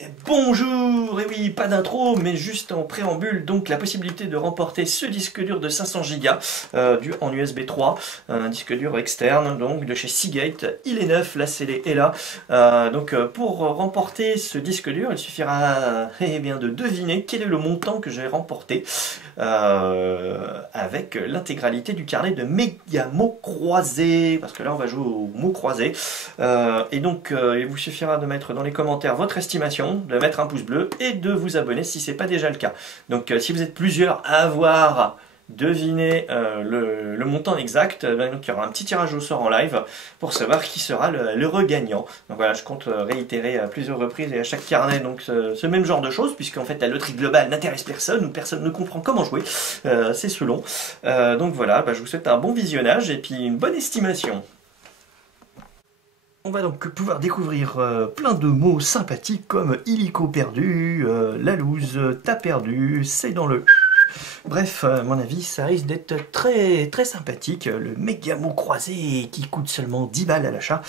Et bonjour, et oui, pas d'intro, mais juste en préambule, donc la possibilité de remporter ce disque dur de 500 Go en USB 3, un disque dur externe, donc de chez Seagate. Il est neuf, la scellé est là. Pour remporter ce disque dur, il suffira bien de deviner quel est le montant que j'ai remporté avec l'intégralité du carnet de méga mots croisés, parce que là on va jouer aux mots croisés. Il vous suffira de mettre dans les commentaires votre estimation, de mettre un pouce bleu et de vous abonner si ce n'est pas déjà le cas. Donc si vous êtes plusieurs à avoir deviné le montant exact, donc il y aura un petit tirage au sort en live pour savoir qui sera l'heureux gagnant. Donc voilà, je compte réitérer à plusieurs reprises et à chaque carnet donc ce même genre de choses, puisqu'en fait la loterie globale n'intéresse personne ou personne ne comprend comment jouer, c'est selon. Donc voilà, je vous souhaite un bon visionnage et puis une bonne estimation. On va donc pouvoir découvrir plein de mots sympathiques comme illico perdu, la loose, t'as perdu, c'est dans le... Bref, à mon avis, ça risque d'être très très sympathique. Le méga mot croisé qui coûte seulement 10 balles à l'achat.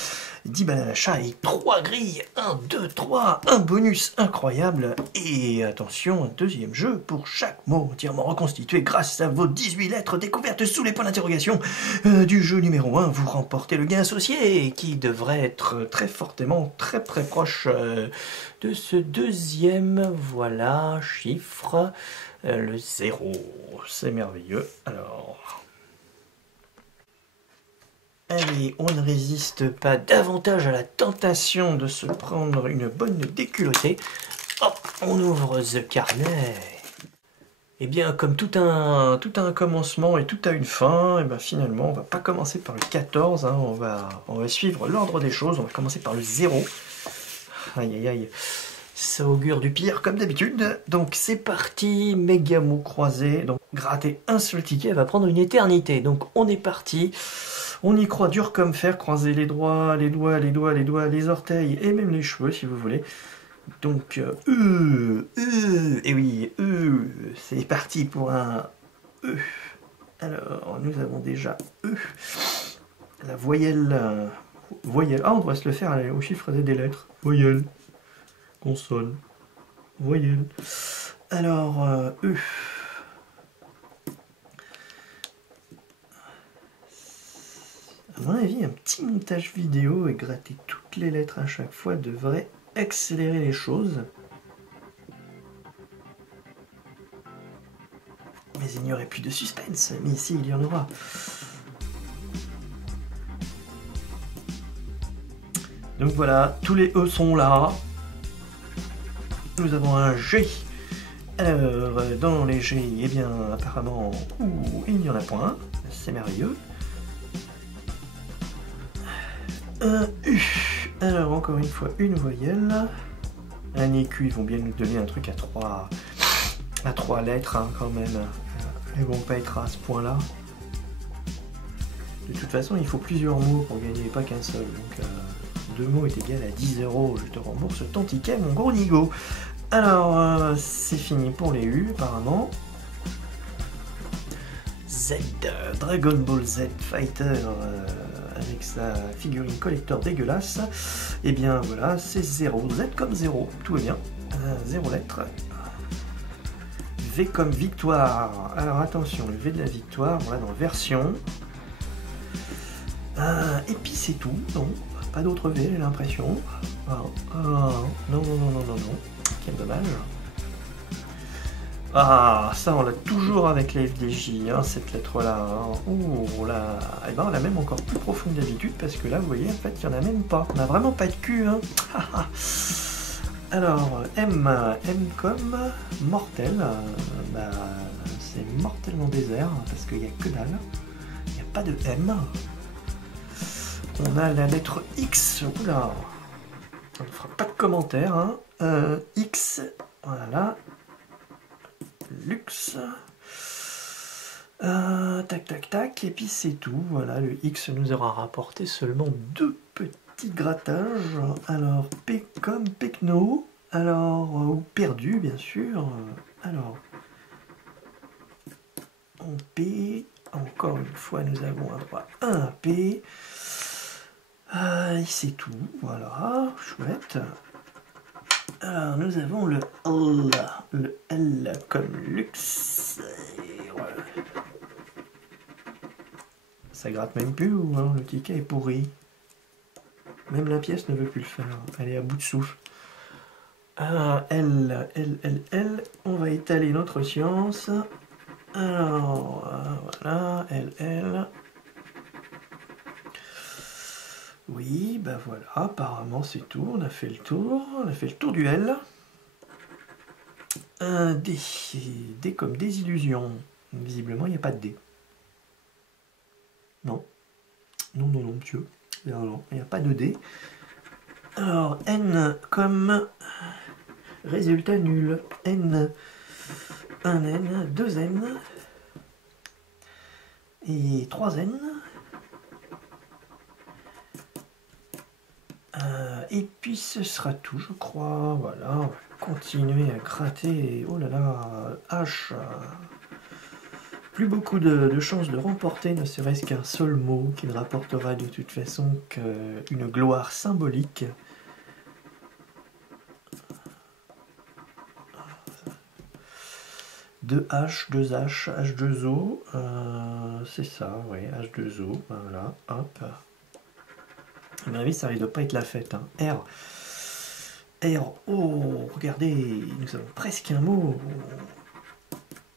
10 balles à l'achat et 3 grilles. 1, 2, 3. Un bonus incroyable. Et attention, un deuxième jeu pour chaque mot entièrement reconstitué grâce à vos 18 lettres découvertes sous les points d'interrogation du jeu numéro 1. Vous remportez le gain associé qui devrait être très fortement très proche de ce deuxième, voilà, chiffre. Le 0, c'est merveilleux. Alors, allez, on ne résiste pas davantage à la tentation de se prendre une bonne déculottée. Hop, on ouvre the carnet. Et bien, comme tout a un commencement et tout a une fin, et bien finalement, on va pas commencer par le 14, hein, on va suivre l'ordre des choses, on va commencer par le 0. Aïe aïe aïe. Ça augure du pire comme d'habitude. Donc c'est parti, méga mots croisés. Donc gratter un seul ticket va prendre une éternité. Donc on est parti. On y croit dur comme fer, croiser les doigts, les doigts, les orteils et même les cheveux si vous voulez. Donc et oui, c'est parti pour un E. Alors nous avons déjà E. La voyelle. Voyelle. Ah, on devrait se le faire au chiffre des lettres. Voyelle. Consonne, voyelle. Alors, E. À mon avis, un petit montage vidéo et gratter toutes les lettres à chaque fois devrait accélérer les choses. Mais il n'y aurait plus de suspense. Mais ici, il y en aura. Donc voilà, tous les E sont là. Nous avons un G. Alors, dans les G, eh bien, apparemment, il n'y en a point. C'est merveilleux. Un U. Alors, encore une fois, une voyelle. Un écu, ils vont bien nous donner un truc à trois lettres, hein, quand même. Ils vont pas être à ce point-là. De toute façon, il faut plusieurs mots pour gagner, pas qu'un seul. Donc, 2 mots est égal à 10 €. Je te rembourse ton ticket, mon gros nigo. Alors, c'est fini pour les U, apparemment. Z, Dragon Ball Z Fighter, avec sa figurine collector dégueulasse. Et bien voilà, c'est 0. Z comme 0, tout va bien. 0 lettre. V comme victoire. Alors attention, le V de la victoire, voilà dans version. Et puis c'est tout, non, pas d'autre V, j'ai l'impression. Non. Quel dommage. Ah, ça on l'a toujours avec la FDJ, hein, cette lettre-là. Hein. Ouh là, et ben on l'a même encore plus profonde d'habitude parce que là, vous voyez, en fait, il n'y en a même pas. On n'a vraiment pas de cul. Hein. Alors, M comme mortel. C'est mortellement désert parce qu'il n'y a que dalle. Il n'y a pas de M. On a la lettre X. Oula. On ne fera pas de commentaire. Hein. X. Voilà. Luxe. Tac. Et puis c'est tout. Voilà, le X nous aura rapporté seulement 2 petits grattages. Alors, P comme Pecno. Alors, ou perdu, bien sûr. Alors, en P. Encore une fois, nous avons un droit à un P. C'est tout. Voilà, chouette. Alors, nous avons le L comme luxe. Et voilà. Ça gratte même plus ou hein, le ticket est pourri. Même la pièce ne veut plus le faire. Elle est à bout de souffle. Alors, L, on va étaler notre science. Alors, voilà, L. Oui, ben voilà, apparemment c'est tout, on a fait le tour du L. Un D, D comme désillusion. Visiblement, il n'y a pas de D. Non, monsieur. Non, il n'y a pas de D. Alors, N comme résultat nul. N, 1 N, 2 N et 3 N. Et puis ce sera tout, je crois. Voilà, on va continuer à gratter. Oh là là, H. Plus beaucoup de chances de remporter, ne serait-ce qu'un seul mot qui ne rapportera de toute façon qu'une gloire symbolique. Deux H, 2 H, H2O, c'est ça, oui, H2O, voilà, hop. À mon avis, ça risque de pas être la fête. Hein. R, oh, regardez, nous avons presque un mot.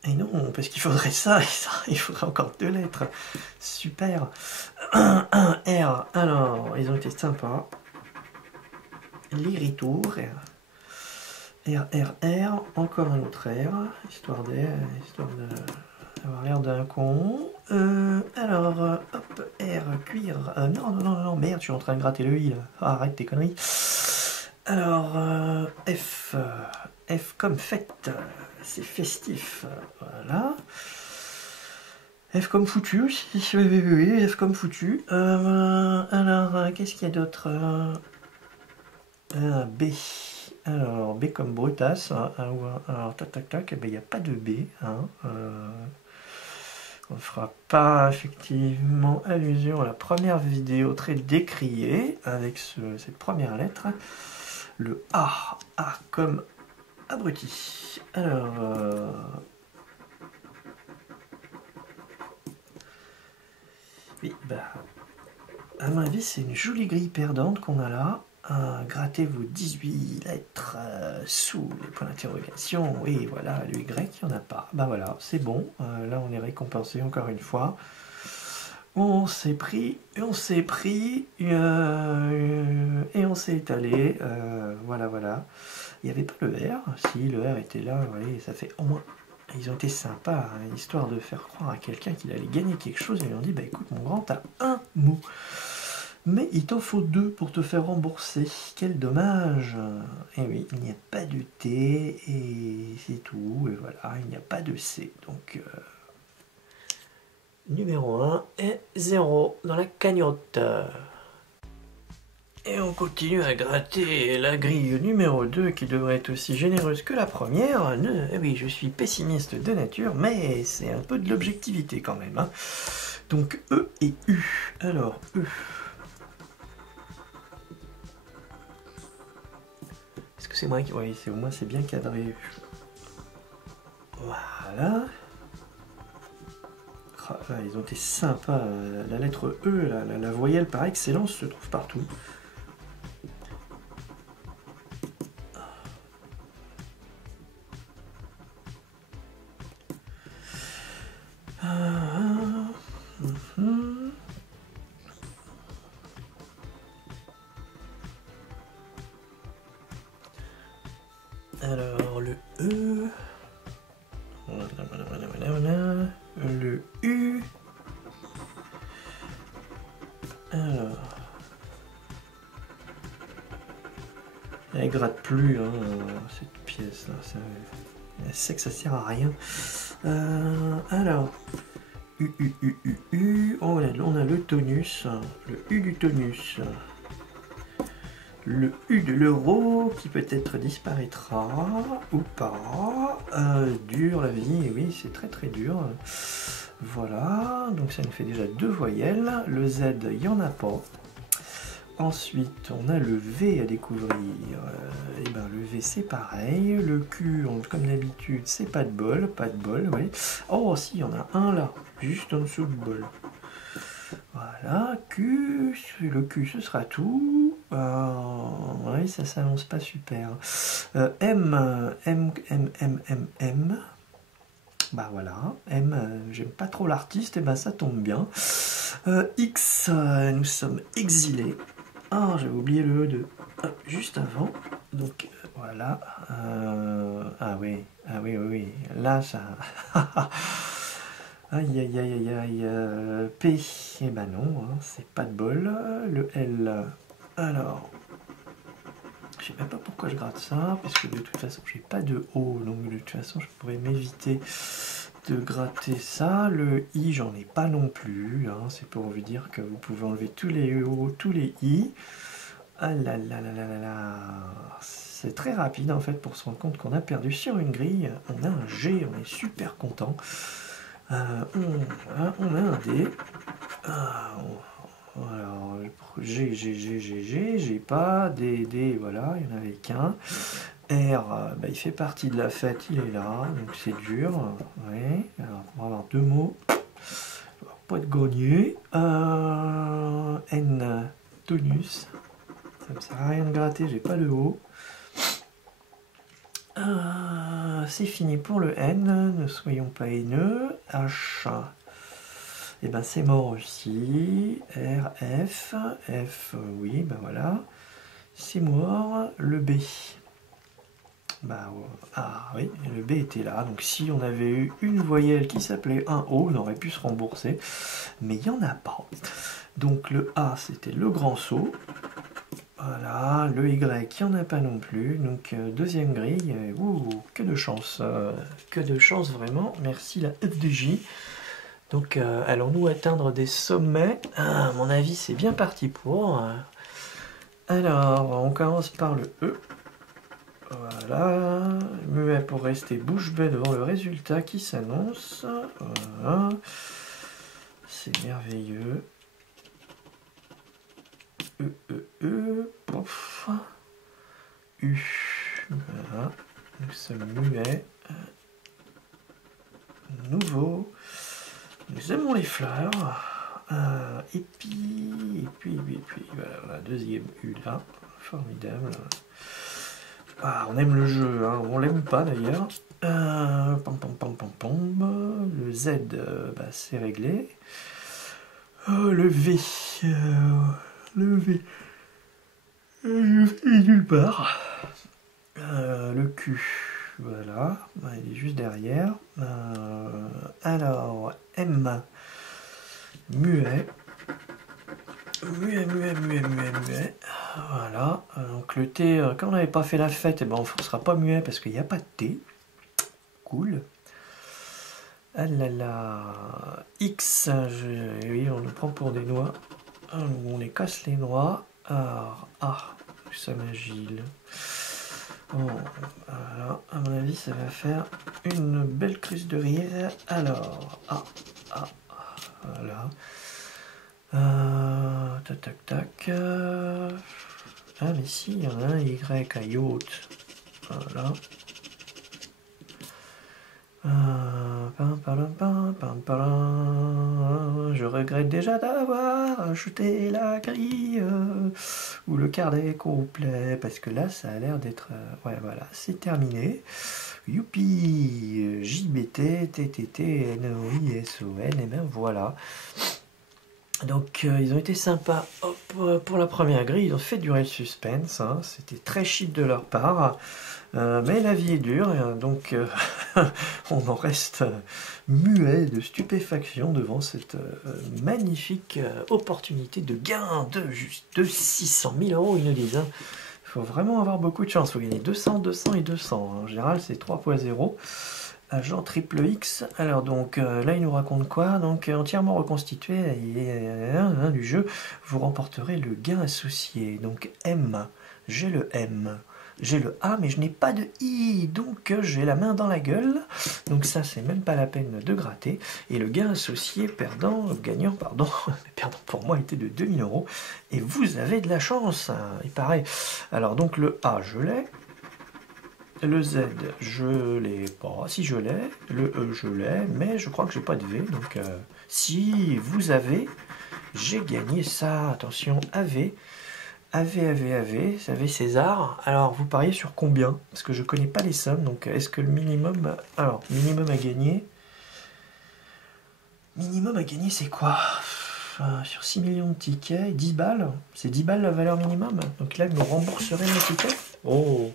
Et non, parce qu'il faudrait ça, et ça, il faudrait encore 2 lettres. Super. Un R, alors, ils ont été sympas. L'irritour, R, encore un autre R, histoire d'avoir l'air d'un con. Alors, hop, R, cuir. Non, merde, je suis en train de gratter le I là. Arrête tes conneries. Alors, F comme fête, c'est festif. Voilà. F comme foutu aussi. Oui, F comme foutu. Alors, qu'est-ce qu'il y a d'autre B. Alors, B comme brutasse. Hein, alors, tac, il n'y a pas de B. Hein, on ne fera pas effectivement allusion à la première vidéo très décriée avec cette première lettre. Le A comme abruti. Alors, oui, à mon avis, c'est une jolie grille perdante qu'on a là. Grattez vos 18 lettres sous les points d'interrogation. Et voilà, le Y, il n'y en a pas. Bah voilà, c'est bon. Là, on est récompensé encore une fois. On s'est pris, et on s'est étalé. Voilà. Il n'y avait pas le R. Si, le R était là, vous voyez, ça fait au moins. Ils ont été sympas, hein, histoire de faire croire à quelqu'un qu'il allait gagner quelque chose. Et ils lui ont dit, bah écoute, mon grand, t'as un mot. Mais il t'en faut 2 pour te faire rembourser. Quel dommage. Et oui, il n'y a pas de T, et c'est tout. Et voilà, il n'y a pas de C. Donc, numéro 1 et 0 dans la cagnotte. Et on continue à gratter la grille numéro 2 qui devrait être aussi généreuse que la première. Oui, je suis pessimiste de nature, mais c'est un peu de l'objectivité quand même. Hein. Donc E et U. Alors, E. Est-ce que c'est moi qui... Oui, au moins c'est bien cadré. Voilà. Là, ils ont été sympas. La lettre E, la voyelle par excellence se trouve partout. Alors, le E. Voilà. Le U. Alors. Elle gratte plus, hein, cette pièce-là. Elle sait que ça sert à rien. Alors. Oh, on a le tonus. Le U du tonus. Le U de l'euro qui peut-être disparaîtra ou pas. Dur la vie, oui, c'est très très dur. Voilà, donc ça nous fait déjà 2 voyelles. Le Z, il n'y en a pas. ensuite, on a le V à découvrir. Et ben, le V, c'est pareil. Le Q, comme d'habitude, c'est pas de bol. Pas de bol, oui. Oh, si, il y en a un là, juste en dessous du bol. Voilà, Q, le Q, ce sera tout. Oui, ça s'annonce pas super. M. Bah voilà, M, j'aime pas trop l'artiste, et ben ça tombe bien. X, nous sommes exilés. Ah, j'avais oublié le E2. Juste avant. Donc voilà. Ah oui, oui. Là, ça. Aïe, aïe, aïe, aïe, aïe. P, eh ben non, hein, c'est pas de bol. Le L, alors. Je sais même pas pourquoi je gratte ça, parce que de toute façon, j'ai pas de O, donc de toute façon, je pourrais m'éviter de gratter ça. Le I, j'en ai pas non plus, hein, c'est pour vous dire que vous pouvez enlever tous les O, tous les I. Ah là là là là là là. C'est très rapide en fait pour se rendre compte qu'on a perdu sur une grille. On a un G, on est super content. On a un D. Alors, j'ai pas, D, voilà, il n'y en avait qu'un. R, bah, il fait partie de la fête, il est là, donc c'est dur. Ouais. Alors, on va avoir deux mots. Pas de grenier. N, tonus. Ça me sert à rien de gratter, j'ai pas de O. C'est fini pour le N, ne soyons pas haineux. H. Et ben c'est mort aussi. R, F, oui, ben voilà. C'est mort. Le B. Bah, ah oui, le B était là. Donc si on avait eu une voyelle qui s'appelait un O, on aurait pu se rembourser. Mais il n'y en a pas. Donc le A, c'était le grand saut. Voilà, le Y, il n'y en a pas non plus. Donc deuxième grille. Ouh, que de chance. Que de chance vraiment. Merci la FDJ. Donc allons-nous atteindre des sommets? À mon avis, c'est bien parti pour. Alors, on commence par le E. Voilà. Muet pour rester bouche bée devant le résultat qui s'annonce. Voilà. C'est merveilleux. Pouf. U. Voilà. Nous sommes muets. Nouveau. Nous aimons les fleurs. Et puis, voilà, deuxième U là. Formidable. Ah, on aime le jeu, hein. On l'aime pas d'ailleurs. Le Z, bah, c'est réglé. Le V. Le V est nulle part. Le Q. Voilà, il est juste derrière. Alors, M. Muet. Muet. Voilà. Donc le T, quand on n'avait pas fait la fête, eh ben, on ne sera pas muet parce qu'il n'y a pas de T. Cool. Ah là là. X. Oui, on nous prend pour des noix. On les casse les noix. Alors, A. Nous sommes agiles. Bon, voilà, à mon avis, ça va faire une belle crise de rire. Alors, voilà. Tac. Ah, mais si, il y en a un Y à yacht. Voilà. Je regrette déjà d'avoir ajouté la grille ou le carnet complet parce que là ça a l'air d'être ouais voilà, c'est terminé. Youpi, JBT TTT NOISON, et ben voilà. Donc ils ont été sympas. Hop, pour la première grille, ils ont fait durer le suspense, hein. C'était très chic de leur part. Mais la vie est dure, donc on en reste muet de stupéfaction devant cette magnifique opportunité de gain de 600 000 €, ils nous disent. Hein. Il faut vraiment avoir beaucoup de chance, il faut gagner 200, 200 et 200. En général, c'est 3x0. Agent triple X. Alors donc là, il nous raconte quoi? Donc entièrement reconstitué du jeu, vous remporterez le gain associé. Donc M, j'ai le M. J'ai le A, mais je n'ai pas de I, donc j'ai la main dans la gueule. Donc ça, c'est même pas la peine de gratter. Et le gain associé gagnant, pardon, perdant pour moi était de 2000 euros. Et vous avez de la chance, hein, il paraît. Alors donc le A, je l'ai. Le Z, je l'ai pas. Si je l'ai, le E, je l'ai, mais je crois que j'ai pas de V. Donc si vous avez, j'ai gagné ça. Attention, AV. AV César. Alors, vous pariez sur combien? Parce que je connais pas les sommes, donc est-ce que le minimum... Alors, minimum à gagner... Minimum à gagner, c'est quoi? Sur 6 millions de tickets, 10 balles. C'est 10 balles la valeur minimum. Donc là, il me rembourserait mes tickets. Oh,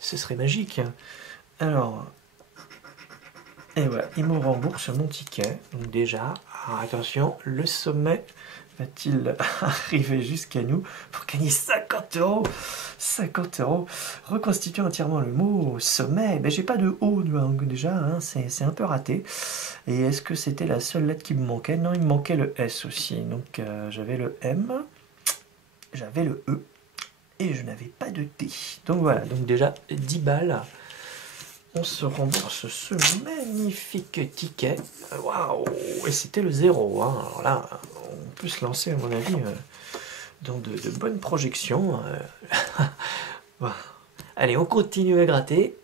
ce serait magique. Alors... Et voilà, il me rembourse mon ticket. Donc déjà, attention, le sommet... va-t-il arriver jusqu'à nous pour gagner 50 euros? 50 euros. Reconstituer entièrement le mot sommet. Ben, j'ai pas de O déjà, hein, c'est un peu raté. Et est-ce que c'était la seule lettre qui me manquait? Non, il me manquait le S aussi. Donc j'avais le M, j'avais le E, et je n'avais pas de T. Donc voilà, donc déjà 10 balles. On se rembourse ce magnifique ticket. Waouh! Et c'était le 0. Hein. Alors là, on peut se lancer, à mon avis, dans de bonnes projections. Voilà. Allez, on continue à gratter.